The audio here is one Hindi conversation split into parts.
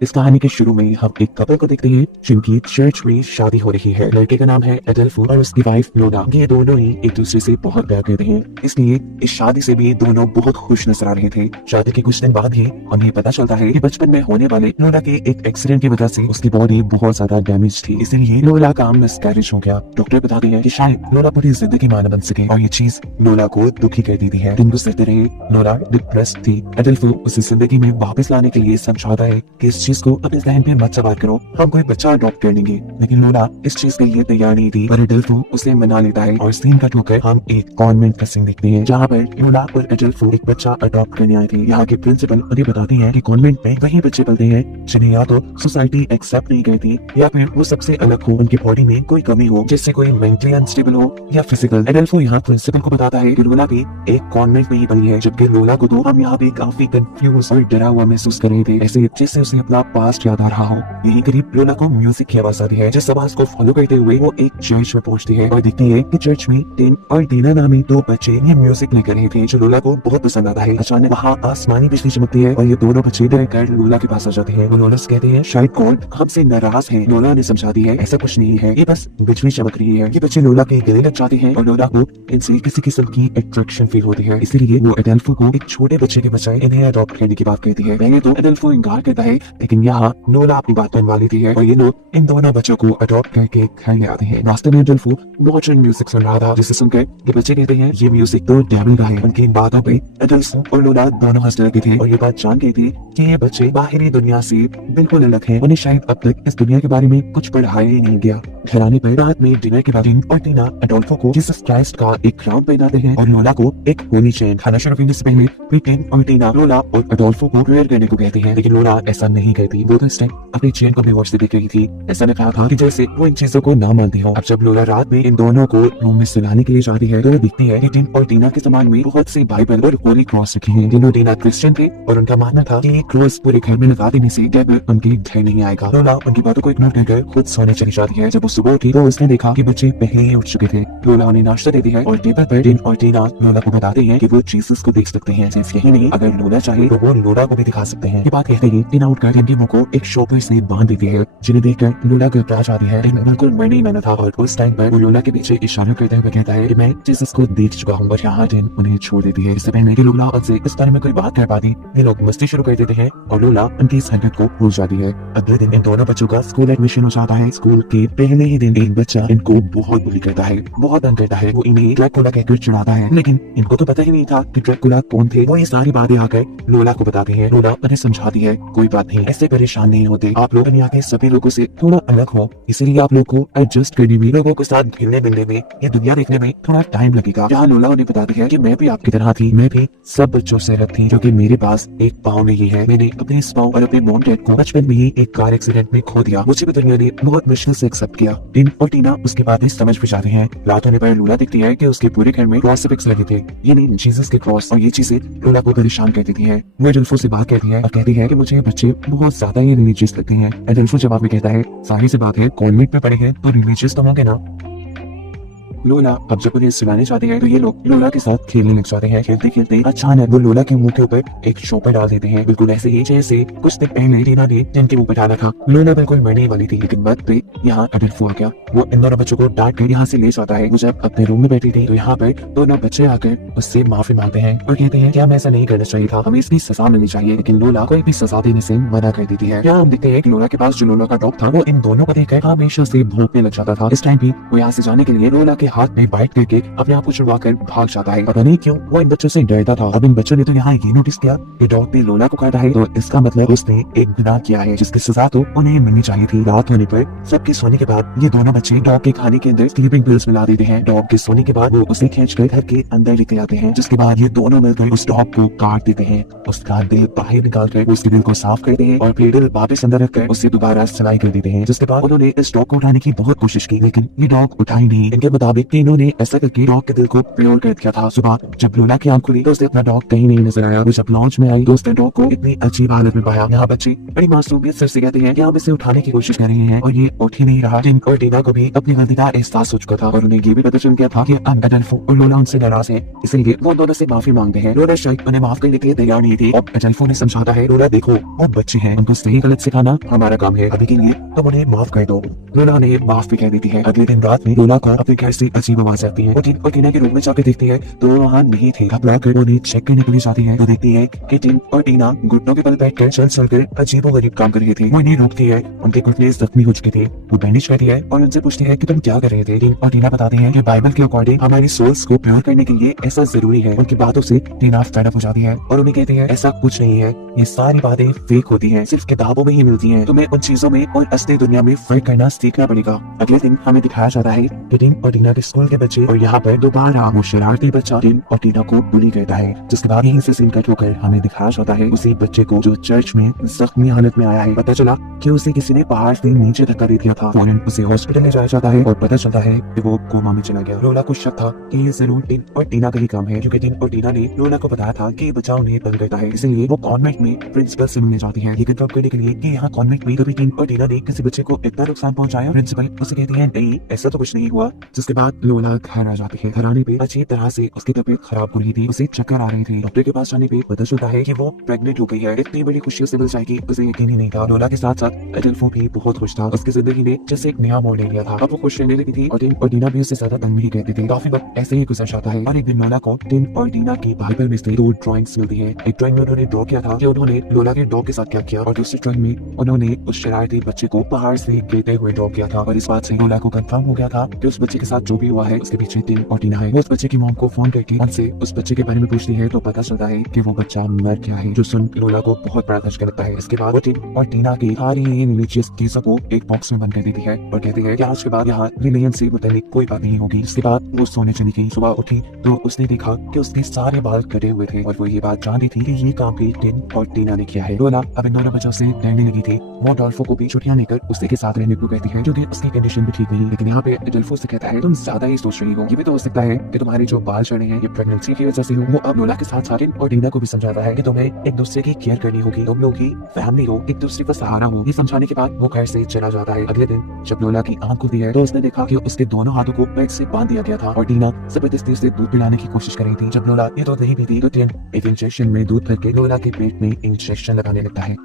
इस कहानी के शुरू में हम एक कपल को देखते हैं जिनकी चर्च में शादी हो रही है। लड़के का नाम है एडल्फो और उसकी वाइफ लोना। ये दोनों ही एक दूसरे से बहुत प्यार करते हैं, इसलिए इस शादी से भी दोनों बहुत खुश नजर आ रहे थे। शादी के कुछ दिन बाद ही उन्हें पता चलता है कि बचपन में होने वाले लोना के एक एक्सीडेंट की वजह से उसकी बॉडी बहुत ज्यादा डैमेज थी, इसलिए लोना का मिसकैरेज हो गया। डॉक्टर बताते हैं कि शायद लोना पूरी जिंदगी मां न बन सके और ये चीज लोना को दुखी कर देती है। दिन गुजरते रहे, लोना डिप्रेस्ड थी। एडल्फो उसे जिंदगी में वापस लाने के लिए समझाता है कि इस चीज को अपने जहन पे मत सवार करो, हम कोई बच्चा अडॉप्ट कर लेंगे। लेकिन लोना इस चीज के लिए तैयार नहीं थी, पर एडल्फो उसे मना लेता है और सीन कट होकर हम एक कॉन्वेंट का सीन देखते हैं जहाँ पर लोना और एडल्फो एक बच्चा अडॉप्ट करने आए थे। यहाँ के प्रिंसिपल उन्हें बताते हैं कि कॉन्वेंट में वही बच्चे पलते हैं जिन्हें या तो सोसाइटी एक्सेप्ट नहीं करती या फिर वो सबसे अलग हो, उनकी बॉडी में कोई कमी हो, जिससे कोई मेंटली अनस्टेबल हो या फिजिकल। एडल्फो यहाँ प्रिंसिपल को बताता है कि लोना भी एक कॉन्वेंट में ही बनी है, जबकि लोना को तो हम यहाँ पे काफी कंफ्यूज और डरा हुआ महसूस कर रहे थे, ऐसे जैसे उसे अपना पास्ट याद आ रहा हो। यही करीब लोना को म्यूजिक की आवाज आती है, जिस आवाज को फॉलो करते हुए वो एक चर्च में पहुंचती है और देखती है कि चर्च में टिन और टीना नामी दो बच्चे ये म्यूजिक लेकर रहे थे, जो लोना को बहुत पसंद आता है। अचानक वहाँ आसमानी बिजली चमकती है और ये दोनों बच्चे डर कर लोना के पास आ जाते हैं। वो लोना से कहते हैं शायद गॉड हमसे नाराज है। लोना ने समझाती है ऐसा कुछ नहीं है, ये बस बिजली चमक रही है। ये बच्चे लोना के गले लग जाते हैं और लोना को इनसे किसी किस्म की अट्रैक्शन फील होती है, इसलिए वो एडल्फो को एक छोटे बच्चे के बजाय इन्हें अडॉप्ट करने की बात कहती है। पहले तो एडल्फो इनकार करता है, लेकिन यहाँ लोना अपनी बात मनवा लेती है और ये लोग इन दोनों बच्चों को अडॉप्ट करके घर ले आते हैं। रास्ते में एडल्फो मॉडर्न म्यूजिक सुन रहा था, जिसे सुनकर ये बच्चे कहते हैं ये म्यूजिक तो डेविल का है। उनकी इन बातों पे एडल्फो और लोना दोनों हंसने लगे थे और ये बात जान गए थे कि ये बच्चे बाहरी दुनिया से बिल्कुल अलग हैं। उन्हें शायद अब तक इस दुनिया के बारे में कुछ पढ़ाया ही नहीं गया। घर आने पर रात में डिनर के बाद टिन और टीना एडोल्फो को जीसस क्राइस्ट का एक क्राउन पहनाते हैं और लोना को एक होली चेन। खाना शुरू करने से पहले फिर टिन और टीना लोना और एडोल्फो को प्रेयर करने को कहते हैं, लेकिन लोना ऐसा नहीं करती। वो तो इस टाइम अपनी चेन को बेहोश से देख रही थी, ऐसा लग रहा था कि जैसे वो इन चीजों को ना मानती हो। अब जब लोना रात में इन दोनों को रूम में सुलाने के लिए जाती है तो वो दिखती है कि टिन और टीना के सामान में बहुत सी बाइबल और होली क्रॉस रखी है। तीनों टीना क्रिश्चियन थे और उनका मानना था कि ये क्रॉस पूरे घर में लगा देने से डेविल उनके घर नहीं आएगा। लोना उनकी बातों को इग्नोर कर खुद सोने चली जाती है। जब वो सुबह उठी तो उसने देखा कि बच्चे पहले ही उठ चुके थे। लोना उन्हें नाश्ता देती है और टेबल पर टिन और टीना लोना को बताते हैं कि वो जीसस को देख सकते हैं। सिर्फ यही नहीं, अगर लोना चाहे तो वो लोना को भी दिखा सकते हैं। ये बात कहते ही टीना उठकर टिन के मुंह को एक शॉपर से बांध देती है, जिन्हें देखकर लोना घबरा जाती है। टिन बिल्कुल मरने ही वाला था और उस टाइम पर वो लोना के पीछे इशारा करते हुए कहता है कि मैं जीसस को देख चुका हूँ, और यहाँ टिन उन्हें छोड़ देती है। इससे पहले कि लोना उनसे इस बारे में कोई बात कर पाती, ये लोग मस्ती शुरू कर देते हैं और लोना उनकी इस हरकत को भूल जाती है। अगले दिन इन दोनों बच्चों का स्कूल एडमिशन हो जाता है। स्कूल के पहले ही दिन एक बच्चा इनको बहुत बुली करता है, बहुत तंग करता है। वो इन्हें ड्रैकुला कहकर चिढ़ाता है, लेकिन इनको तो पता ही नहीं था कि ड्रैकुला कौन थे। वो ये सारी बातें आकर लोना को बताते हैं। लोना उन्हें समझाती है कोई बात नहीं, ऐसे परेशान नहीं होते, आप लोग यहाँ के सभी लोगों से थोड़ा अलग हो, इसीलिए आप लोग को एडजस्ट करने में, लोगों के साथ घिलने मिलने में, ये दुनिया देखने में थोड़ा टाइम लगेगा। जहाँ लोना उन्हें बताती है कि मैं भी आपकी तरह थी, मैं भी सब बच्चों से अलग थी, क्योंकि मेरे पास एक पाँव नहीं है। मैंने अपने इस पाँव और अपने मॉम डैड को बचपन में ही एक कार एक्सीडेंट में खो दिया। मुझे भी दुनिया ने बहुत मुश्किल से एक्सेप्ट किया। टिन और टीना उसके बाद ही समझ भी जाते हैं। रात होने पर लोना दिखती है कि उसके पूरे घर में क्रॉसिफिक्स लगे थे, यानी जीसस के क्रॉस, और ये चीजें लोना को परेशान कर देती है। वो एडल्फो से बात कहती है और कहती है कि मुझे बच्चे बहुत ज्यादा ही रिलीजियस लगते हैं। एडल्फो जवाब में कहता है सारी सी बात है, कॉन्वेंट में पढ़े हैं तो रिलीजियस तो होंगे ना। लोना अब जब उन्हें सुनाने जाते हैं तो ये लोग लोना के साथ खेलने लग जाते हैं। खेलते खेलते अचानक वो लोना के मुंह के ऊपर एक शॉपर डाल देते हैं, बिल्कुल ऐसे ही जैसे कुछ दिन पहले टीना ने टिन के मुंह पर डाला था। लोना बिल्कुल मरने वाली थी, लेकिन वक्त पे यहाँ एडल्फो आ गया। वो इन दोनों बच्चों को डांट कर यहाँ से ले जाता है। वो जब अपने रूम में बैठी थी तो यहाँ पर दोनों बच्चे आकर उससे माफी मांगते हैं और कहते हैं कि हमें ऐसा नहीं करना चाहिए था, हमें इसकी सजा मिलनी चाहिए, लेकिन लोना कोई भी सजा देने से मना कर देती है। यहाँ हम देखते हैं कि लोना के पास जो लोना का डॉग था वो इन दोनों को देखकर हमेशा से भौंकने लग जाता था। इस टाइम भी वो यहाँ से जाने के लिए लोना के हाथ में बाइट करके अपने आप को छुड़वा कर भाग जाता है। पता नहीं क्यों वो इन बच्चों से डरता था। अब इन बच्चों ने तो यहाँ ये नोटिस किया कि डॉग ने लोना को काटा है, तो इसका मतलब उसने एक गुनाह किया है, जिसकी सजा तो उन्हें मिलनी चाहिए थी। रात होने पर सबके सोने के बाद ये दोनों बच्चे डॉग के खाने के अंदर स्लीपिंग पिल्स मिला देते हैं। डॉग के सोने के बाद वो उसे खींचकर घर के अंदर लेके आते हैं, जिसके बाद ये दोनों मिलकर उस डॉग को काट देते हैं। उसका दिल बाहर निकाल कर उसके दिल को साफ करते हैं और फिर दिल वापस अंदर रखकर उसे दोबारा सिलाई कर देते हैं। जिसके बाद उन्होंने इस डॉग को उठाने की बहुत कोशिश की, लेकिन ये डॉग उठा ही नहीं। इनके मुताबिक तीनों ने ऐसा करके डॉग के दिल को प्योर कर दिया था। सुबह जब लोला की आंख खुली तो उसे अपना डॉग कहीं नहीं नजर आया। जब लॉन्च में आई तो उसने डॉग को इतनी अजीब हालत में पाया। यहाँ बच्चे बड़ी मासूमियत से कहते हैं कि हम इसे उठाने की कोशिश कर रहे हैं और ये उठ ही नहीं रहा। टिन और टीना को भी अपनी गलती का एहसास हो चुका था और उन्हें ये भी पता चल गया था कि अब एडल्फो और लोला उनसे नाराज है, इसलिए वो दोनों से माफी मांगते हैं। लोला शायद उन्हें माफ करने के लिए तैयार नहीं थी। अब एडल्फो ने समझाता है, लोला देखो वो बच्चे हैं, उनको सही गलत सिखाना हमारा काम है, अभी के लिए तुम उन्हें माफ कर दो। लोला ने माफ भी कह देती है। अगले दिन रात में लोला को अपने घर से अजीब आवाज आती है। टिन और टीना के रूम में जाकर देखती है तो वहाँ नहीं थे। घबरा कर उन्हें चेक करने के लिए जाती है तो देखती है कि टिन और टीना घुटनों के बल बैठकर चल कर अजीबोगरीब काम कर रहे थे। वो इन्हें रोकती है, उनके घुटने जख्मी हो चुके थे। वो बैंडेज करती है और उनसे पूछती है कि तुम क्या कर रहे थे। टिन और टीना बताते हैं कि बाइबल के अकॉर्डिंग हमारी सोल्स को प्योर करने के लिए ऐसा जरूरी है। उनकी बातों से टीना फेड अप हो जाती है और उन्हें कहती है ऐसा कुछ नहीं है, ये सारी बातें फेक होती हैं, सिर्फ किताबों में ही मिलती हैं। तुम्हें उन चीजों में और असली दुनिया में फर्क करना सीखना पड़ेगा। अगले दिन हमें दिखाया जाता है कि टिन और टीना के स्कूल के बच्चे और यहाँ पर दोबारा वो शरारती बच्चा टिन और टीना को बुली करता है। जिसके बाद यहीं से सीन कट होकर हमें दिखाया जाता है उसी बच्चे को जो चर्च में जख्मी हालत में आया है। पता चला कि उसे किसी ने पहाड़ से नीचे धक्का दे दिया था। फौरन उसे हॉस्पिटल ले जाया जाता है और पता चलता है कि वो कोमा में चला गया। लोला को शक था कि ये जरूर टिन और टीना का ही काम है, क्योंकि टिन और टीना ने लोला को बताया था कि ये बच्चा उन्हें तंग करता है। इसलिए वो कॉन्वेंट में प्रिंसिपल से मिलने जाती है, ये कंफर्म करने के लिए कि यहाँ कॉन्वेंट में कभी टिन और टीना ने किसी बच्चे को इतना नुकसान पहुंचाया। प्रिंसिपल उसे कहती है नहीं, ऐसा तो कुछ नहीं हुआ। जिसके बाद लोला घर आ जाती है। घर आने पे अच्छी तरह से उसकी तबीयत खराब हो रही थी, उसे चक्कर आ रहे थे। डॉक्टर के पास जाने पे पता चलता है कि वो प्रेग्नेंट हो गई है। इतनी बड़ी खुशियों से मिल जाएगी उसे यकीन ही नहीं था। लोला के साथ साथ एडल्फो भी बहुत खुश था। उसकी जिंदगी ने जैसे एक नया मोड़ ले लिया था। अब वो खुश रहने लगी थी और टिन और टीना भी उससे ज्यादा तंग नहीं कहते थे। काफी वक्त ऐसे ही गुजर जाता है और एक दिन लोला को टिन और टीना की बाइबल में से दो ड्राइंग्स मिलती है। एक ड्राइंग में उन्होंने ड्रॉ किया था कि उन्होंने लोला के डॉग के साथ क्या किया और दूसरी ड्राइंग में उन्होंने उस शरारती बच्चे को पहाड़ से गिरते हुए ड्रॉ किया था। और इस बात से लोला को कंफर्म हो गया था कि उस बच्चे के साथ जो भी हुआ है उसके पीछे टिन और टीना है। वो उस बच्चे की मॉम को फोन करके उनसे उस बच्चे के बारे में पूछती है तो पता चलता है कि वो बच्चा मर गया है, जो सुन लोला को बहुत बड़ा धक्का लगता है। इसके बाद वो टिन और टीना की सारी रिलीजियस चीजों को एक बॉक्स में बंद कर देती है और कहती है कि आज के बाद यहाँ रिलीजन से मुतालिक कोई बात नहीं होगी। इसके बाद वो सोने चली गई। सुबह उठी तो उसने देखा कि उसके सारे बाल कटे हुए थे और वो ये बात जानती थी कि ये काम भी टिन और टीना ने किया है। लोला अब इन दोनों बच्चों से डरने लगी थी। वो अडोल्फो को भी छुट्टियां लेकर उसी के साथ रहने को कहती है, जो कि उसकी कंडीशन भी ठीक नहीं। लेकिन यहाँ पे अडोल्फो से कहता है तुम ज्यादा ही सोच रही हो, ये भी तो हो सकता है कि तुम्हारे जो बाल झड़े हैं ये प्रेगनेंसी की वजह से हो। वो अब लोला के साथ साथ टिन और टीना को भी समझाता है कि तुम्हें एक दूसरे की केयर करनी होगी, तुम लोग की फैमिली हो, एक दूसरे का सहारा हो। ये समझाने के बाद वो घर से चला जाता है। अगले दिन जब लोला की आंख खुलती है तो उसने देखा कि उसके दोनों हाथों को बेल्ट से बांध दिया गया था और टीना जबरदस्ती उसे दूध पिलाने की कोशिश कर रही थी। जब लोला ये दूध नहीं पीती तो टिन एक इंजेक्शन में दूध भर के लोला के पेट में इंजेक्शन लगाने लगता है।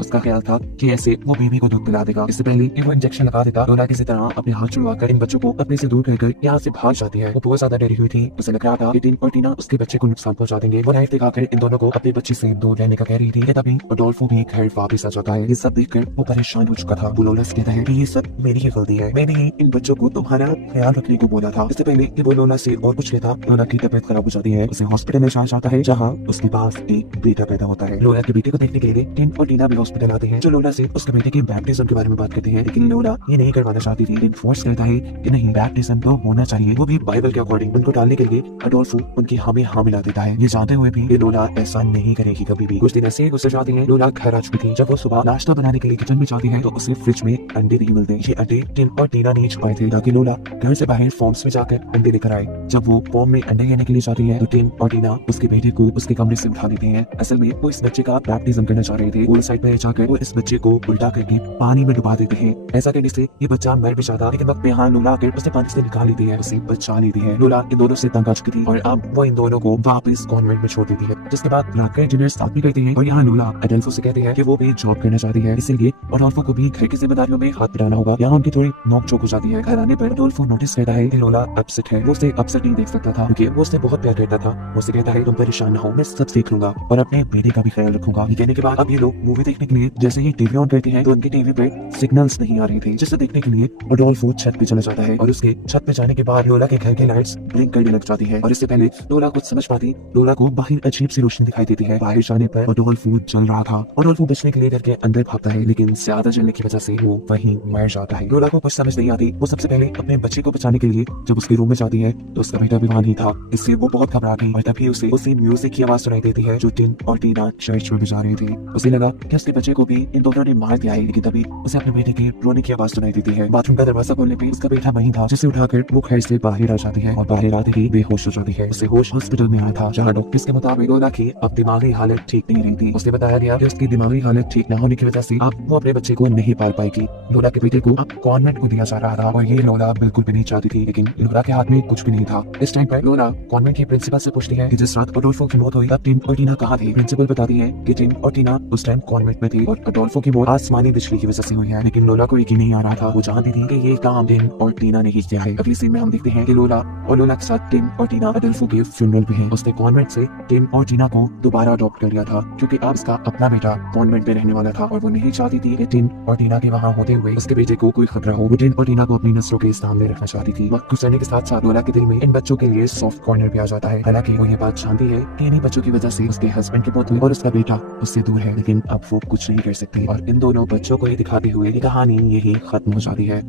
उसका ख्याल था कि ऐसे वो बेबी को दूध पिला देगा। इससे पहले कि वो इंजेक्शन लगा देता, लोला किसी तरह अपने हाथ छुड़वाकर इन बच्चों को अपने से दूर करकर यहाँ से भाग जाती है। वो बहुत ज्यादा डरी हुई थी। उसे लग रहा था कि टिन और टीना उसके बच्चे को नुकसान पहुंचा देंगे। वो नाइफ दिखाकर इन दोनों को अपने बच्चे से दूर रहने का कह रही थी। तभी अडोल्फो भी घर वापस आ जाता है। ये सब देखकर वो परेशान हो चुका था। वो लोला से कहता है कि ये सब मेरी ही गलती है, मैंने ही इन बच्चों को तुम्हारा ख्याल रखने को बोला था। इससे पहले कि वो लोला से और कुछ कहता, लोला की तबीयत खराब हो जाती है। उसे हॉस्पिटल में जाया जाता है जहाँ उसके पास एक बेटा पैदा होता है। लोला के बेटे को देखने के लिए टिन और टीना भी हॉस्पिटल आते हैं, जो लोला से उसके बेटे के बैप्टिज्म के बारे में बात करते हैं। लेकिन लोला ये नहीं करवाना चाहती थी। टिन फोर्स करता है कि नहीं, बैप्टिज्म तो होना चाहिए, वो भी बाइबल के अकॉर्डिंग। उनको डालने के लिए अडोल्फो उनकी हमें हाँ मिला देता है। ये जानते हुए भी लोला ऐसा नहीं करेगी कभी भी। कुछ दिन ऐसे गुजर जाते हैं। लोला घर आ चुकी थी। जब वो सुबह नाश्ता बनाने के लिए किचन में जाती है तो उसे फ्रिज में अंडे नहीं मिलते। ये अंडे टिन और टीना ने छुपाए थे ताकि लोला घर से बाहर फॉर्म्स में जाकर अंडे लेकर आए। जब वो फॉर्म में अंडे लेने के लिए जाती है तो टिन और टीना उसके बेटे को उसके कमरे से उठा लेते हैं। असल में वो इस बच्चे का बैप्टिज्म करना चाह रहे थे। पूल साइड में जाकर वो इस बच्चे को उल्टा करके पानी में डुबा देते हैं। ऐसा करने से ये बच्चा मर भी जाता, लेकिन वक्त पे हाँ लोला आकर उसे पानी से निकाल लेती है, उसे बचा लेती है। लोला इन दोनों से तंग आ चुकी थी और अब वो इन दोनों को वापस कॉन्वेंट में छोड़ देती है। जिसके बाद रात डिनर साथ भी करते हैं और यहाँ लोला अडोल्फो से कहते हैं कि वो भी जॉब करना चाहती है, इसीलिए अडोल्फो को भी घर की जिम्मेदारियों में हाथ बढ़ाना होगा। यहाँ उनकी थोड़ी नोक-झोंक हो जाती है। घर आने पर अडोल्फो नोटिस करता है कि लोला अपसेट है। वो उसे अपसेट नहीं देख सकता था क्योंकि वो उससे बहुत प्यार करता था। वो उसे कहता है तुम परेशान ना हो, मैं सब देख लूंगा और अपने बेटे का भी ख्याल रखूंगा। ये कहने के बाद अब ये लोग मूवी देखने के लिए जैसे ही टीवी ऑन करते हैं तो उनके टीवी पे सिग्नल्स नहीं आ रहे थे, जिसे देखने के लिए अडोल्फो छत पे चला जाता है और उसके छत पे जाने के बाद लोला के घर की लाइट्स ब्लिंक करने लग जाती है। और इससे पहले लोला कुछ समझ पाती, लोला को बाहर अजीब सी रोशनी दिखाई देती है। बाहर जाने पर अडोल्फो जल रहा था। अडोल्फो बचने के लिए घर के अंदर भागता है, लेकिन ज्यादा जलने की वजह से वो वहीं मर जाता है। लोला को कुछ समझ नहीं आती। वो सबसे पहले अपने बच्चे को बचाने के लिए जब उसके रूम में जाती है तो उसका बेटा भी वहाँ नहीं था। इससे वो बहुत घबरा गई और तभी उसे म्यूजिक की आवाज सुनाई देती है जो टिन और टीना चर्च में बजा रहे थे। उसे लगा कि उसके बच्चे बच्चे को भी इन दोनों ने मार दिया है, लेकिन तभी उसे अपने बेटे के रोने की आवाज सुनाई देती है। बाथरूम का दरवाजा खोलने पे उसका बेटा वहीं था, जिसे उठाकर वो घर से बाहर आ जाती है और बाहर आते ही बेहोश हो जाती है। उसे होश हॉस्पिटल में आया था, जहाँ डॉक्टर्स के मुताबिक लोला की अब दिमागी हालत ठीक नहीं रही थी। उसे बताया गया कि उसकी दिमागी हालत ठीक न होने की वजह से अब वो अपने बच्चे को नहीं पाल पाएगी। लोला के बेटे को अब कॉन्वेंट को दिया जा रहा था और ये लोला बिल्कुल भी नहीं चाहती थी, लेकिन लोला के हाथ में कुछ भी नहीं था। इस टाइम पर लोला कॉन्वेंट की प्रिंसिपल से पूछती है कि जिस रात अडोल्फो की मौत हुई तब टिम और टीना कहाँ थी। प्रिंसिपल बताती है कि टिम और टीना उस टाइम कॉन्वेंट में थी और अडोल्फो की मौत आसमानी बिजली की वजह से हुई है, लेकिन लोला को यकीन नहीं आ रहा था। वो जानती थी कि ये काम टिम और टीना ने ही किया है। अगली सीन में हम देखते हैं कि लोला और लोला के साथ टिम और टीना अडोल्फो के फ्यूनरल पे हैं। उसने कॉन्वेंट से टिम और टीना को दोबारा अडॉप्ट कर लिया था, क्योंकि अब उसका अपना बेटा कॉन्वेंट में रहने वाला था और वो नहीं चाहती थी कि टिम और टीना के वहाँ होते हुए उसके बेटे को कोई खतरा हो। वो टिम और टीना को अपनी नस्लों के सामने रखना चाहती थी। वक्त गुजरने के साथ साथ लोला के दिल में इन बच्चों के लिए सॉफ्ट कॉर्नर भी आ जाता है। हालांकि वो ये बात जानती है कि इन्हीं बच्चों की वजह से उसके हस्बैंड की मौत हुई और उसका बेटा उससे दूर है, लेकिन अब वो कुछ नहीं कर सकती और इन दोनों बच्चों को ही दिखाते हुए ये कहानी यही खत्म हो जाती है।